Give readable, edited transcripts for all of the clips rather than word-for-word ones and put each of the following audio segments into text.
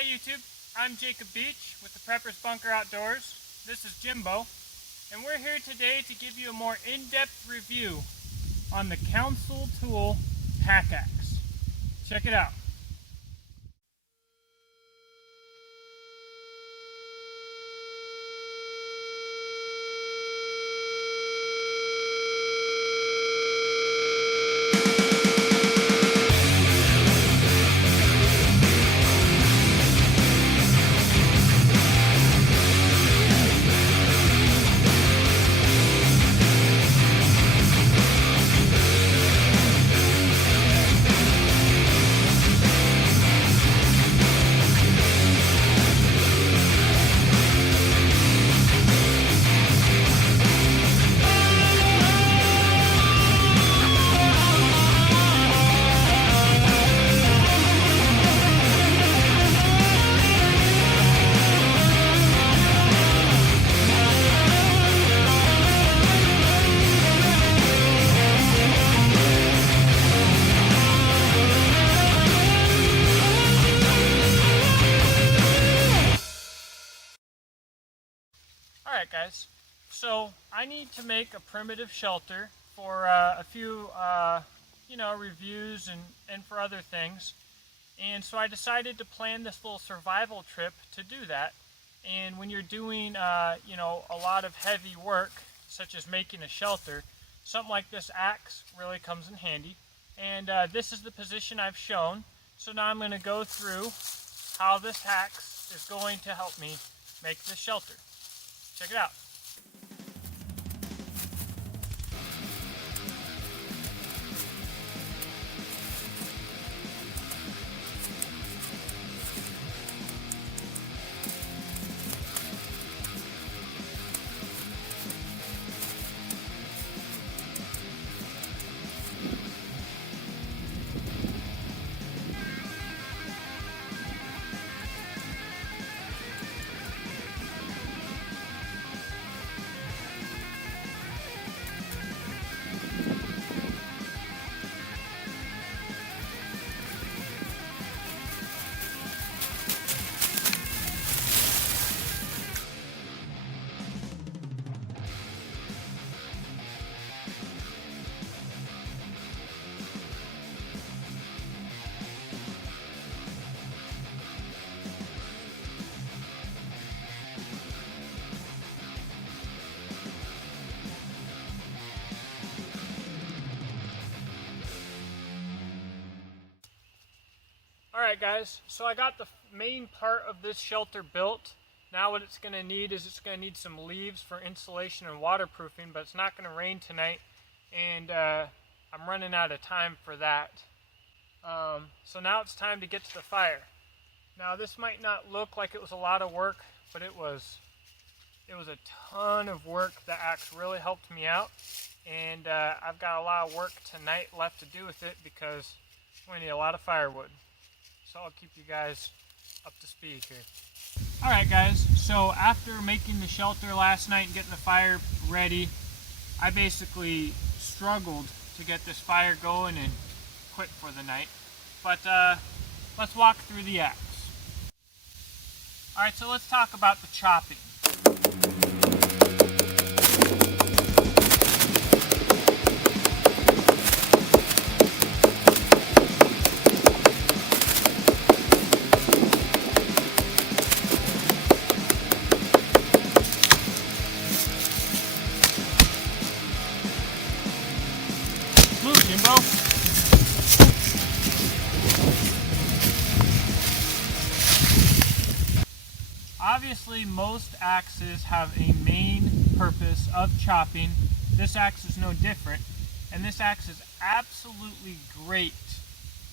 Hi YouTube, I'm Jacob Beach with the Preppers Bunker Outdoors. This is Jimbo, and we're here today to give you a more in-depth review on the Council Tool Hack Axe. Check it out. Alright guys, so I need to make a primitive shelter for a few reviews and for other things. And so I decided to plan this little survival trip to do that. And when you're doing a lot of heavy work, such as making a shelter, something like this axe really comes in handy. And this is the position I've shown. So now I'm going to go through how this axe is going to help me make this shelter. Check it out. Alright guys, so I got the main part of this shelter built. Now what it's going to need is it's going to need some leaves for insulation and waterproofing, but it's not going to rain tonight, and I'm running out of time for that. So now it's time to get to the fire. Now this might not look like it was a lot of work, but it was a ton of work. The axe really helped me out, and I've got a lot of work tonight left to do with it because we're going to need a lot of firewood. So I'll keep you guys up to speed here. Alright guys, so after making the shelter last night and getting the fire ready, I basically struggled to get this fire going and quit for the night. But let's walk through the axe. Alright, so let's talk about the chopping. Jimbo. Obviously, most axes have a main purpose of chopping. This axe is no different, and this axe is absolutely great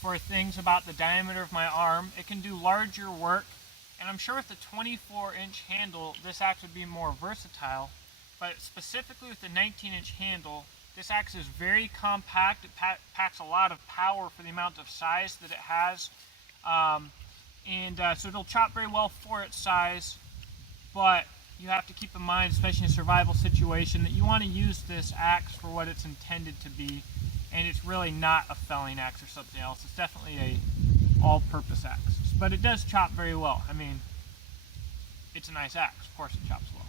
for things about the diameter of my arm. It can do larger work, and I'm sure with the 24-inch handle, this axe would be more versatile, but specifically with the 19-inch handle, this axe is very compact. It packs a lot of power for the amount of size that it has. So it'll chop very well for its size, but you have to keep in mind, especially in a survival situation, that you want to use this axe for what it's intended to be, and it's really not a felling axe or something else. It's definitely a all-purpose axe. But it does chop very well. I mean, it's a nice axe. Of course it chops well.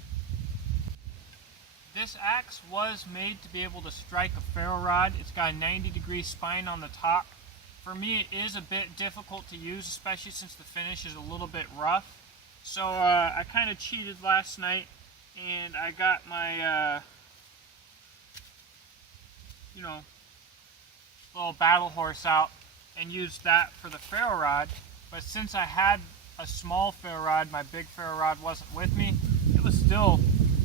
This axe was made to be able to strike a ferro rod. It's got a 90-degree spine on the top. For me, it is a bit difficult to use, especially since the finish is a little bit rough. So I kind of cheated last night, and I got my, little battle horse out and used that for the ferro rod. But since I had a small ferro rod, my big ferro rod wasn't with me, it was still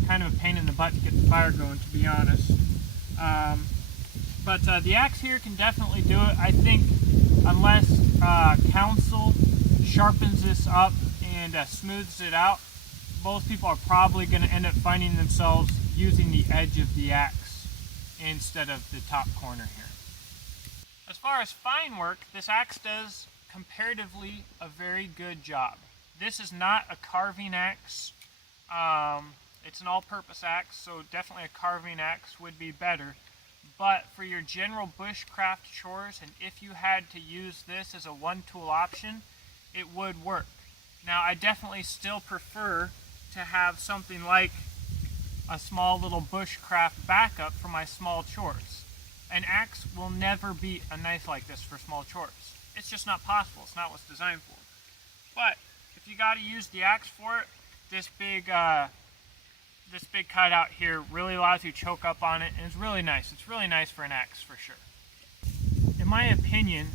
kind of a pain in the butt to get the fire going, to be honest. But the axe here can definitely do it. I think unless council sharpens this up and smooths it out, most people are probably going to end up finding themselves using the edge of the axe instead of the top corner here. As far as fine work, this axe does comparatively a very good job. This is not a carving axe. It's an all-purpose axe, so definitely a carving axe would be better. But for your general bushcraft chores, and if you had to use this as a one-tool option, it would work. Now, I definitely still prefer to have something like a small little bushcraft backup for my small chores. An axe will never beat a knife like this for small chores. It's just not possible. It's not what's designed for. But if you got to use the axe for it, this big cutout here really allows you to choke up on it, and it's really nice. It's really nice for an axe for sure. In my opinion,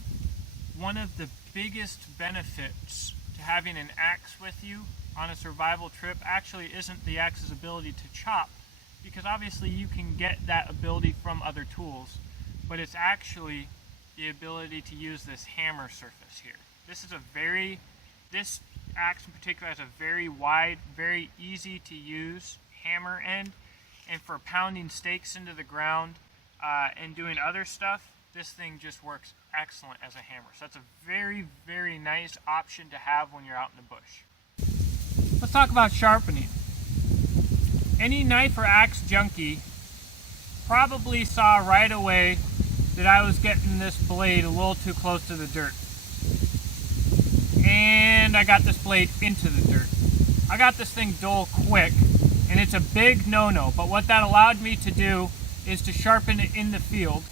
one of the biggest benefits to having an axe with you on a survival trip actually isn't the axe's ability to chop, because obviously you can get that ability from other tools, but it's actually the ability to use this hammer surface here. This axe in particular has a very wide, very easy to use hammer end, and for pounding stakes into the ground and doing other stuff, this thing just works excellent as a hammer. So that's a very, very nice option to have when you're out in the bush. Let's talk about sharpening. Any knife or axe junkie probably saw right away that I was getting this blade a little too close to the dirt. And I got this blade into the dirt. I got this thing dull quick, and it's a big no-no, but what that allowed me to do is to sharpen it in the field,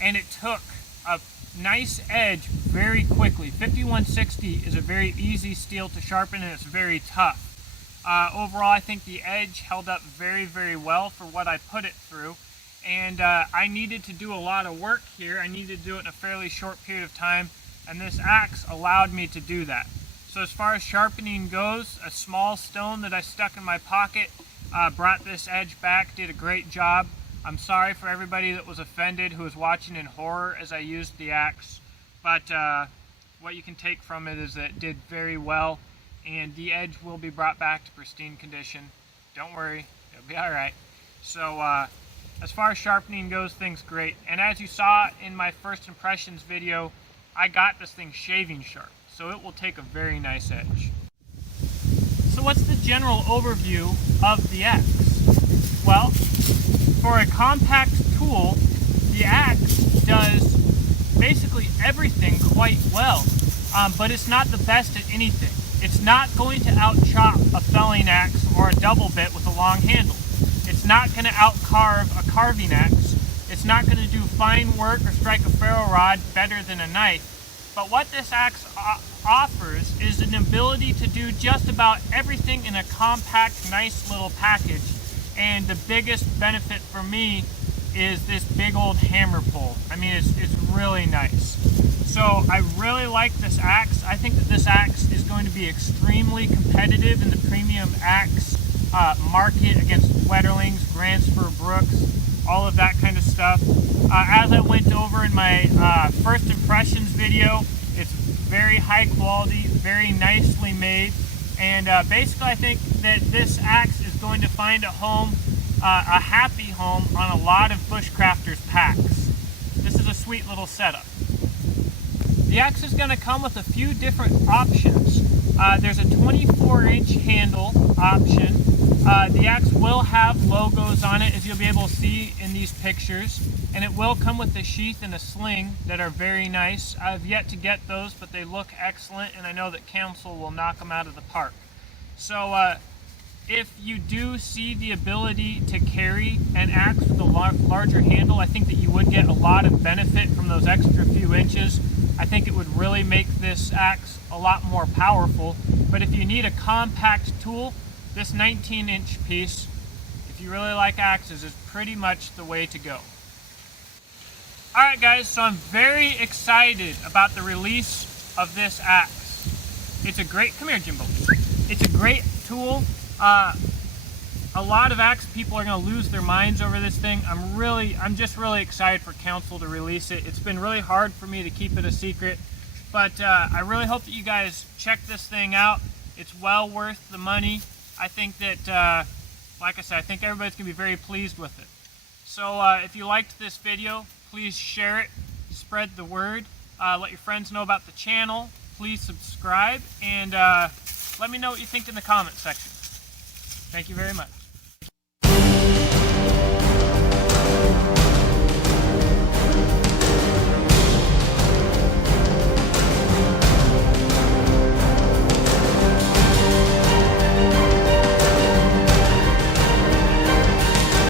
and it took a nice edge very quickly. 5160 is a very easy steel to sharpen, and it's very tough. Overall, I think the edge held up very, very well for what I put it through, and I needed to do a lot of work here. I needed to do it in a fairly short period of time, and this axe allowed me to do that. So as far as sharpening goes, a small stone that I stuck in my pocket brought this edge back, did a great job. I'm sorry for everybody that was offended who was watching in horror as I used the axe, but what you can take from it is that it did very well, and the edge will be brought back to pristine condition. Don't worry, it'll be alright. So as far as sharpening goes, things great. And as you saw in my first impressions video, I got this thing shaving sharp, so it will take a very nice edge. So what's the general overview of the axe? Well, for a compact tool, the axe does basically everything quite well, but it's not the best at anything. It's not going to out-chop a felling axe or a double bit with a long handle. It's not going to out-carve a carving axe. It's not going to do fine work or strike a ferro rod better than a knife. But what this axe offers is an ability to do just about everything in a compact, nice little package. And the biggest benefit for me is this big old hammer pull. I mean, it's really nice. So I really like this axe. I think that this axe is going to be extremely competitive in the premium axe market against Wetterlings, Gransper, Brooks, all of that kind of stuff. As I went over in my first impressions video, it's very high quality, very nicely made, and basically I think that this axe is going to find a home, a happy home on a lot of bushcrafters' packs. This is a sweet little setup. The axe is going to come with a few different options. There's a 24-inch handle option, The axe will have logos on it, as you'll be able to see in these pictures, and it will come with a sheath and a sling that are very nice. I've yet to get those, but they look excellent, and I know that Council will knock them out of the park. So if you do see the ability to carry an axe with a larger handle, I think that you would get a lot of benefit from those extra few inches. I think it would really make this axe a lot more powerful. But if you need a compact tool, this 19-inch piece, if you really like axes, is pretty much the way to go. Alright guys, so I'm very excited about the release of this axe. It's a great, come here Jimbo. It's a great tool. A lot of axe people are going to lose their minds over this thing. I'm just really excited for Council to release it. It's been really hard for me to keep it a secret, but I really hope that you guys check this thing out. It's well worth the money. I think that, like I said, I think everybody's going to be very pleased with it. So if you liked this video, please share it, spread the word, let your friends know about the channel. Please subscribe, and let me know what you think in the comment section. Thank you very much.